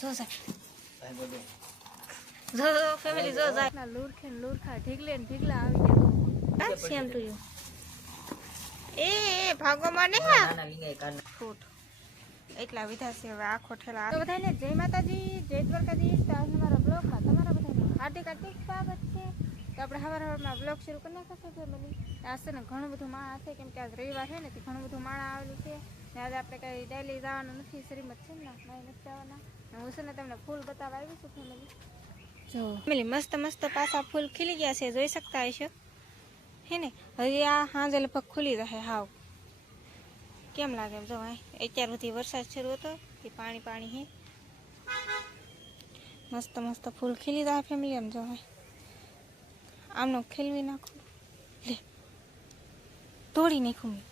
જો જાય જો ફેમિલી જો જાય ના લુરખે ને લુરખા ઢીગલે ને ઢીગલા આવી ગયા સેમ ટુ યુ એ ભાગો મને ફૂટ એટલા વિધા છે હવે આખો ઠેલા તો બધાને જય માતાજી જય દ્વારકાધીશ તો આજના મારા બ્લોગમાં તમારા બધાનું હાર્દિક હાર્દિક સ્વાગત છે તો આપણે સવારમાં બ્લોગ શરૂ કરી નાખીશું ફેમિલી આજ છે ને ઘણું બધું માણા છે કેમ કે આજ રવિવાર છે ને તે ઘણું બધું માણા આવેલું છે ને આજે આપણે કંઈ ડેલી જવાનું નથી શ્રીમત છે ને નહીં નથી જવાના હું છે ને તમને ફૂલ બતાવવા આવી છું ફેમિલી જો ફેમિલી મસ્ત મસ્ત પાછા ફૂલ ખીલી ગયા છે જોઈ શકતા હશો હે ને હજી આ સાંજે લગભગ ખુલી રહે હાવ કેમ લાગે જો અત્યાર સુધી વરસાદ શરૂ હતો એ પાણી પાણી હે મસ્ત મસ્ત ફૂલ ખીલી જાય ફેમિલી એમ જો આમનો ખીલવી નાખું લે તોડી નાખું મેં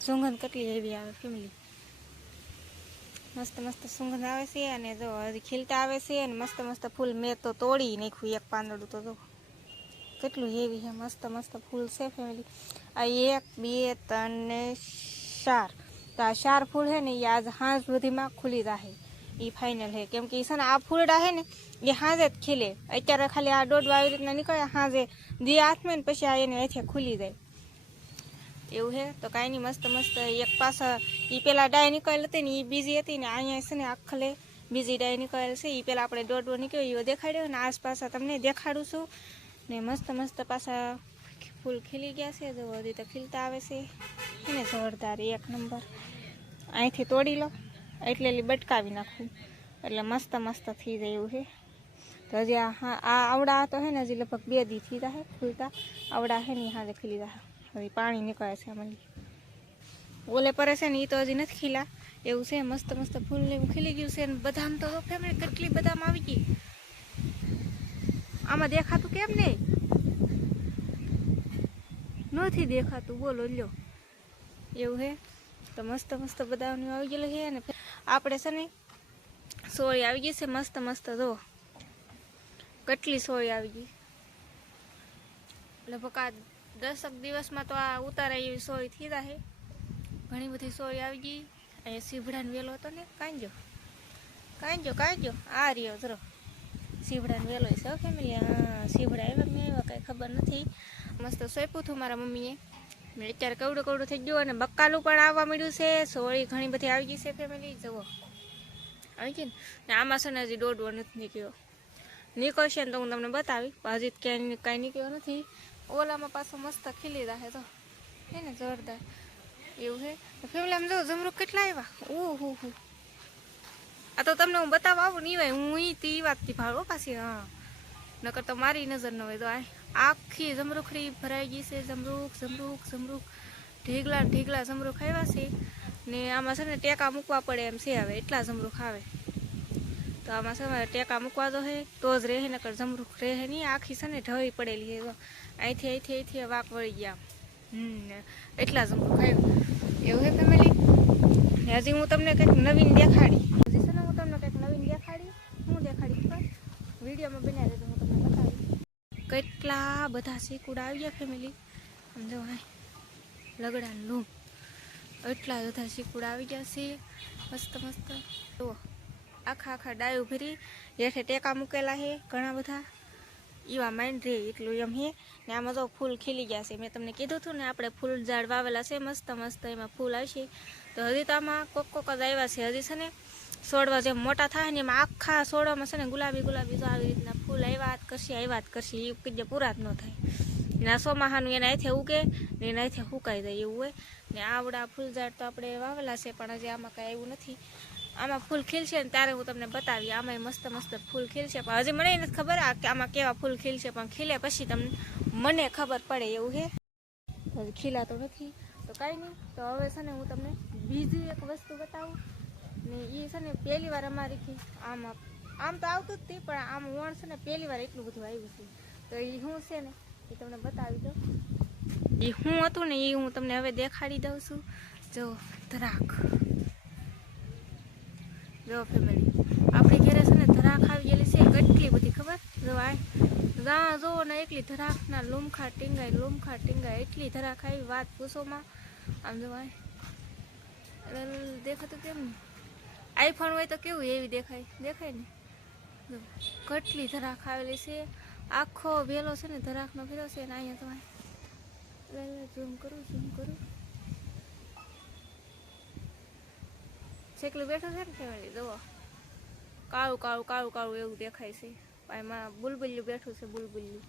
સુગંધ કેટલી એવી આવે ફેમિલી મસ્ત મસ્ત સુગંધ આવે છે અને જો હજી ખીલતા આવે છે અને મસ્ત મસ્ત ફૂલ મેં તો તોડી નાખ્યું એક પાંદડું તો જો કેટલું હેવી છે મસ્ત મસ્ત ફૂલ છે ફેમિલી આ 1 2 3 ને 4 તો આ 4 ફૂલ છે ને એ આજ સાંજ સુધીમાં ખુલી જાય એ ફાઇનલ છે કેમ કે છે ને આ ફૂલડા છે ને એ સાંજે જ ખીલે અત્યારે ખાલી આ દોડવા આવી રીતના નીકળે સાંજે દી હાથમાં ને પછી આ એને અહીંથી ખુલી જાય એવું છે તો કાંઈ નહીં મસ્ત મસ્ત એક પાછા એ પેલા ડાય નીકળેલ હતી ને એ બીજી હતી ને અહીંયા છે ને આખલે બીજી ડાય નીકળેલ છે એ પેલા આપણે દોડવો નીકળ્યો એ દેખાડ્યો ને આસપાસ તમને દેખાડું છું ને મસ્ત મસ્ત પાછા ફૂલ ખીલી ગયા છે જો હજી તો ખીલતા આવે છે એને જોરદાર એક નંબર અહીંથી તોડી લો એટલે બટકાવી નાખું એટલે મસ્ત મસ્ત થઈ જાય એવું છે તો હજી આ આવડા તો છે ને હજી લગભગ 2 દી થઈ જાય ખુલતા આવડા છે ને હાથે ખીલી જાય હવે પાણી નીકળે છે આમાં ઓલે પરે છે ને એ તો હજી નથી ખીલા એવું છે મસ્ત મસ્ત ફૂલ ને ખીલી ગયું છે ને બદામ તો ફેમિલી કેટલી બદામ આવી ગઈ આમાં દેખાતું કેમ નહીં નથી દેખાતું બોલો લ્યો એવું હે તો મસ્ત મસ્ત બદામનું આવી ગયેલું છે ને આપણે છે ને સોળી આવી ગઈ છે મસ્ત મસ્ત જો કેટલી સોળી આવી ગઈ લગભગ આ 10 દિવસમાં તો આ ઉતારાય એવી સોળી થઈ જાય ઘણી બધી સોળી આવી ગઈ અહીંયા સીભડાનો વેલો હતો ને કાંજો આ રહ્યો જરો સીભડાનો વેલો છે ફેમિલી હા સીભડા આવ્યા મેં એવા કાંઈ ખબર નથી મસ્ત સોંપ્યું હતું મારા મમ્મીએ અત્યારે કવડું કવડું થઈ ગયું અને બક્કાલું પણ આવવા મળ્યું છે સોળી ઘણી બધી આવી ગઈ છે ફેમિલી જુઓ આવી ગઈ ને આમાં છે ને હજી દોડવો નથી નીકળ્યો નીકળશે ને તો હું તમને બતાવી હજી ક્યાંય કાંઈ નીકળ્યો નથી ઓલામાં પાછો મસ્ત ખીલી રાખે તો હે ને જોરદાર એવું છે ફેમિલી આમ જો જમરૂખ કેટલા આવ્યા ઓહો આ તો તમને હું બતાવવા આવું નહીં હોય હું તી વાતથી ભાડો પાછી હા નકર તો મારી નજર ન હોય તો આખી જમરૂખડી ભરાઈ ગઈ છે જમરૂખ ઢીગલા જમરૂખ આવ્યા છે ને આમાં છે ને ટેકા મૂકવા પડે એમ છે હવે એટલા જમરૂખ આવે તો આમાં છે ટેકા મૂકવા દો હે તો જ રહે નકર જમરૂખ રહે નહીં આખી છે ને ઢળી પડેલી છે અહીંથી વાક વળી ગયા એટલા જમરૂખ આવ્યા એવું છે ફેમિલી હજી હું તમને કંઈક નવીન દેખાડી હું દેખાડી વિડીયોમાં બનાવી તો હું તમને બતાવી કેટલા બધા શીકુડા આવી ગયા ફેમિલી સમજો લગડા લૂમ એટલા બધા શીકુડા આવી ગયા છે મસ્ત મસ્ત જુઓ આખા ડાયું ભરી હેઠે ટેકા મૂકેલા છે ઘણા બધા એવા માઇન્ડ રહે એટલું એમ હે ને આમાં તો ફૂલ ખીલી ગયા છે મેં તમને કીધું હતું ને આપણે ફૂલ ઝાડ વાવેલા છે મસ્ત મસ્ત એમાં ફૂલ આવશે તો હજી તો આમાં કોક જ આવ્યા છે હજી છે ને છોડવા જેમ મોટા થાય ને એમાં આખા છોડવામાં છે ને ગુલાબી જો આવી રીતના ફૂલ આવ્યા જ કરશે એ કીધે પૂરા જ ન થાય ને આ સોમાહાનું એના હાથે ઉગે ને એના હાથે સુકાઈ જાય એવું હોય ને આવડા ફૂલ ઝાડ તો આપણે વાવેલા છે પણ હજી આમાં કાંઈ એવું નથી આમાં ફૂલ ખીલશે ને ત્યારે હું તમને બતાવી આમાં મસ્ત મસ્ત ફૂલ ખીલશે પણ હજી મને નથી ખબર કે આમાં કેવા ફૂલ ખીલશે પણ ખીલે પછી તમને મને ખબર પડે એવું છે હજી ખીલાતો નથી તો કાંઈ નહીં તો હવે છે ને હું તમને બીજી એક વસ્તુ બતાવું ને એ છે ને પહેલી વાર અમારી આમ તો આવતું જ હતી પણ આમ વણ છે ને પહેલી વાર એટલું બધું આવ્યું છે તો એ શું છે ને એ તમને બતાવી દઉં એ શું હતું ને એ હું તમને હવે દેખાડી દઉં છું જો ધરાક જો ફેમિલી આપણી ઘરે છે ને ધરાક આવી ગયેલી છે કેટલી બધી ખબર જો આ જો ને એકલી ધરાકના લૂમખા ટીંગાય એટલી ધરાક આવી વાત પૂછોમાં આમ જો દેખાતું કેમ આઈફોન હોય તો કેવું એવી દેખાય દેખાય ને. જો કેટલી ધરાક આવેલી છે, આખો વેલો છે ને ધરાકનો ફેરો છે ને. અહીંયા તમારે ઝૂમ કરું છેકલું બેઠું છે ને ફેમિલી જુઓ, કાળું કાળું કાળું કાળું એવું દેખાય છે. એમાં બુલબુલ્યું બેઠું છે, બુલબુલ્યું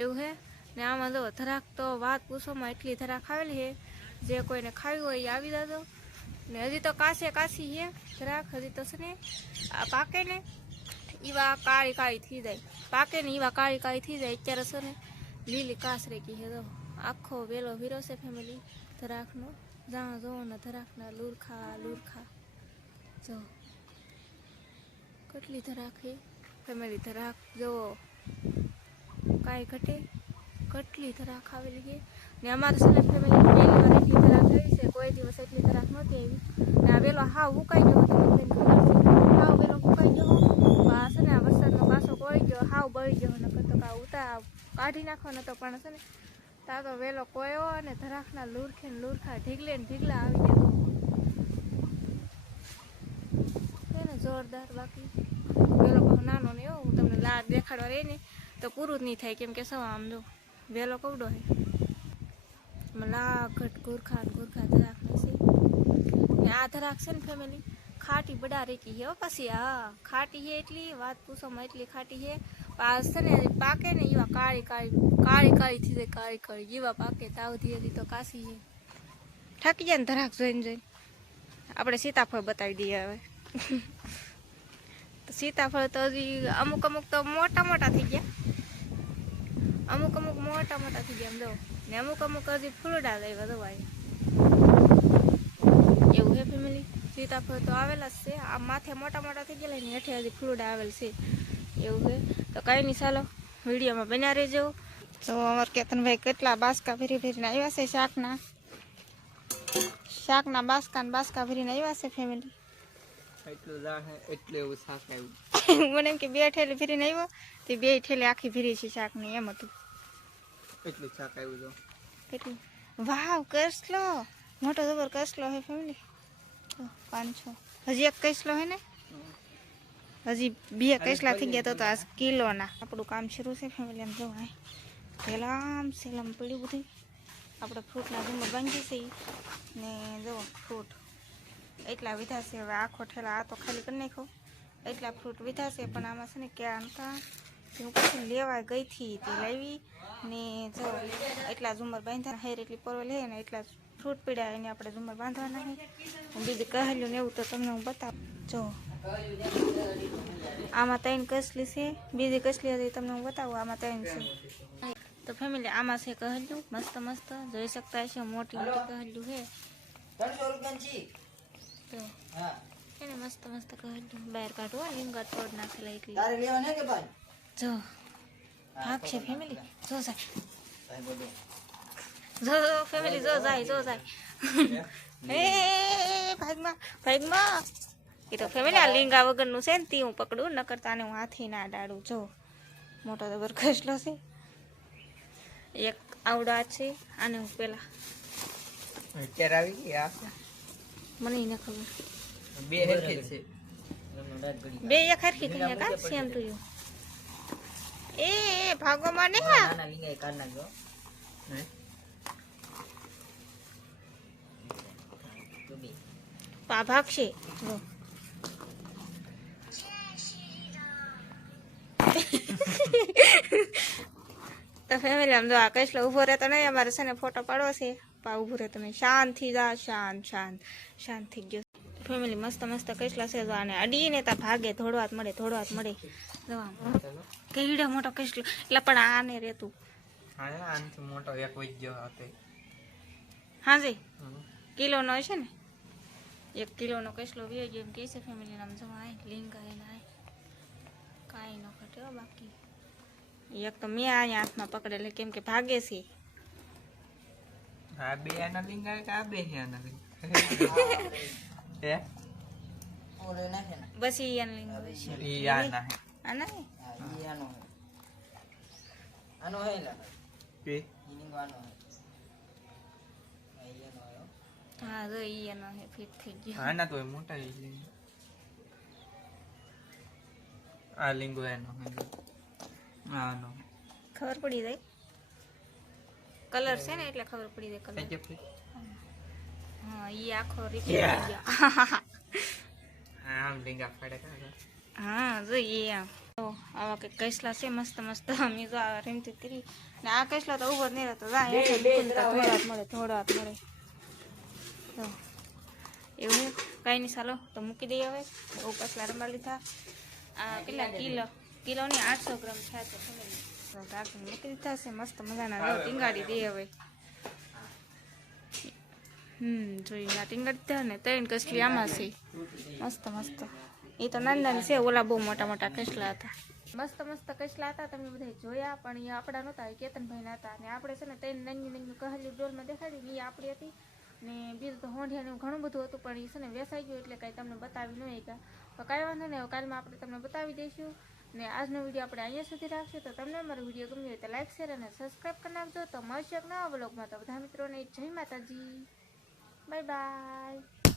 એવું હે ને. આમાં જો ધરાક તો વાત પૂછોમાં એટલી ધરાક આવેલી છે, જે કોઈને ખાવી હોય એ આવી જાજો. ને હજી તો કાશી છે ધરાક, હજી તો છે ને આ પાકે ને એવા કાળી કાળી થઈ જાય, પાકે ને એવા કાળી કાળી થઈ જાય. અત્યારે છે ને લીલી કાસરેકી છે. જો આખો વેલો વીરો છે ફેમિલી ધરાકનો. જ્યાં જોવો ને ધરાકના લુરખા જો કેટલી ધરાક છે ફેમિલી. ધરાક જોવો કાંઈ ઘટે, કેટલી ધરાક આવેલી છે. ને અમારે છે ને ફેમિલી પહેલી વાર એટલી ધરાક આવી છે, કોઈ દિવસ એટલી ધરાક નહોતી આવી. ને આ વેલો હાવ ઉકાઈ ગયો, તમને ખબર છે, હાવ વેલો ઉકાઈ ગયો. આ છે ને આ વરસાદનો પાછો કોઈ ગયો, હાવ બળી ગયો. નકર તો કાઢી નાખો ને તો પણ છે ને તા તો વેલો કોયો અને ધરાકના લુરખે ને લુરખા ઢીગલે ને ઢીગલા આવી ગયા છે ને જોરદાર. બાકી વેલો બહુ નાનો ને એવો હું તમને લાડ દેખાડવા રહી ને તો પૂરું જ નહીં થાય, કેમ કે સૌ આમ જો વેલો કવડો હે લાગટ ગુરખા ધરાકનો છે. ને આ ધરાક છે ને ફેમિલી ખાટી બડા રેકી છે. પછી હા ખાટી છે એટલી વાત પૂછોમાં, એટલી ખાટી છે. પાસ છે ને પાકે ને એવા કાળી થઈ જાય, કાળી એવા પાકે. તાવથી હજી તો કાશી છે. થાકી જાય ને ધરાક જોઈને આપણે સીતાફળ બતાવી દઈએ હવે. તો સીતાફળ તો હજી અમુક તો મોટા થઈ ગયા, અમુક મોટા થઈ ગયા એમ જો. ને અમુક હજી ફૂલડા આવ્યા દવાય એવું હે ફેમિલી. સીતાફળ તો આવેલા જ છે, આ માથે મોટા થઈ ગયેલા ને હેઠે હજી ફૂલડા આવેલ છે એવું છે. તો કાંઈ નહીં, ચાલો વિડીયોમાં બન્યા રહેજો. તો અમારે કેતનભાઈ કેટલા બાસકા ભરીને આવ્યા છે, શાકના બાસકા ભરીને આવ્યા છે ફેમિલી. મને એમ કે 2 ઠેલી ભરીને આવ્યો, તે 2 ઠેલી આખી ભરી છે શાકની, એમ હતું. એટલું શાક આવ્યું તો કેટલું વાવ, કસલો મોટો જબર કસલો હે ફેમિલી. 500 હજી એક કસલો હે ને, હજી 2 કસલા થઈ ગયા તો આ કિલોના. આપણું કામ શરૂ છે ફેમિલી. એમ જો સેલામ પડ્યું બધું. આપણે ફ્રૂટના રૂમમાં બાંધી છે ને જો ફ્રૂટ એટલા વિધા છે. હવે આખો ઠેલા આ તો ખાલી કરી નાખો, એટલા ફ્રૂટ વિધા છે. પણ આમાં છે ને ક્યાં નતા, હું પછી લેવા ગઈ હતી તે લાવી ને જો એટલા ઝુમર બાંધ્યા. હેર એટલી પરવેલ હે ને એટલા ફ્રૂટ પીડ્યા, એને આપણે ઝુમર બાંધવાના છે. હું બીજું કહેલું ને એવું તો તમને હું બતાવું. જો આમાં 3 કસલી છે, બીજી કસલી હતી તમને હું બતાવું. આમાં 3 છે. તો ફેમિલી આમાં છે કહેલું મસ્ત જોઈ શકતા હશો, મોટી કહેલું છે. તો એને મસ્ત કહેલું બહાર કાઢવો, લીંગા તોડ નાખેલા એટલી. જો ભાગ છે ફેમિલી. જો ફેમિલી જો જાય એ ભાગમાં. એ તો ફેમિલી આ લીંગા વગરનું છે ને તે હું પકડું, ન કરતા ને હું હાથી ના ડાળું. જો મોટો જબર ખસલો છે, એક આવડા છે. આને હું પેલા અત્યારે આવી ગયા, મને ન ખબર. 2 હરખી છે, 2 એક હરખી થઈ કા સેમ ટુ યુ. એ ભાગો માં ને નાના લીંગા કાઢ નાખજો. પા ભાગશે. જો તો ફેમિલી આમ જો આ કસલો ઊભો રહેતો નહીં. અમારે છે ને ફોટો પાડવો છે, પા ઊભો રહેતો નહીં. શાંત થઈ જા, શાંત થઈ ગયો ફેમિલી. મસ્ત કસલા છે. જો આને અડીને તા ભાગે, ધોડવા જ મળે. જો કેવડો મોટો કસલો, એટલે પણ આને રહેતું આનાથી મોટો એક વઈ ગયો હતો. હાજી કિલોનો હશે ને, 1 કિલોનો કસલો વી ગયો એમ કહે છે ફેમિલી. નામ જવા લીંગા એના કાંઈ ન ઘટે બાકી. એક તો મેં અહીંયા હાથમાં પકડેલે કેમ કે ભાગે છે. આ 2 આના લીંગા કે આ 2 આના લીંગા હે ઓલે નાખે ને બસ ઈ આના લીંગા ઈ આના હે આના હે ઈ આનો હે લા કે ઈ લીંગા આનો હે આનો હે હા જો ઈ એનો હે ફિટ થઈ ગયો હા ના તો મોટા ઈ આ લીંગો એનો હા નો ખબર પડી જાય કલર છે ને એટલે ખબર પડી જાય થઈ કલર ગયો ફિટ હા ઈ આખો રિપેર થઈ ગયો હા આમ લીંગા ફાડે કાઢો હા જોઈએ આમ તો આવા કંઈક કૈસલા છે મસ્ત મસ્ત અમે જો આવા રેમતી કરી ને આ કૈસલા તો ઉભો જ નહીં રહેતો ધોળાત મળે તો એવું હે કાંઈ નહીં ચાલો તો મૂકી દઈએ હવે બહુ કૈસલા રંબા લીધા આ કેટલા કિલોની 800 ગ્રામ છે તો રાખીને મૂકી દીધા છે મસ્ત મજાના જો ટીંગાડી દઈએ હવે જોઈએ આ ટીંગાડી દીધા ને 3 કસલી આમાં છે મસ્ત મસ્ત એ તો નાની નાની છે ઓલા બહુ મોટા મોટા કસલા હતા મસ્ત મસ્ત કસલા હતા તમે બધા જોયા પણ એ આપણા નહોતા એ કેતનભાઈના હતા અને આપણે છે ને 3 નાની નાની કહેલી ડોલમાં દેખાડી એ આપણી હતી ને બીજું તો હોંઢિયાનું ઘણું બધું હતું પણ એ છે ને વેસાઈ ગયું એટલે કાંઈ તમને બતાવી નહીં ગયા તો કાંઈ વાંધો નહીં કાલમાં આપણે તમને બતાવી દઈશું ને આજનો વિડીયો આપણે અહીંયા સુધી રાખશું તો તમને અમારો વિડીયો ગમ્યો હોય તો લાઈક શેર અને સબસ્ક્રાઈબ કરી નાખજો તો મળશે એક નવા બ્લોગમાં તો બધા મિત્રોને જય માતાજી બાય બાય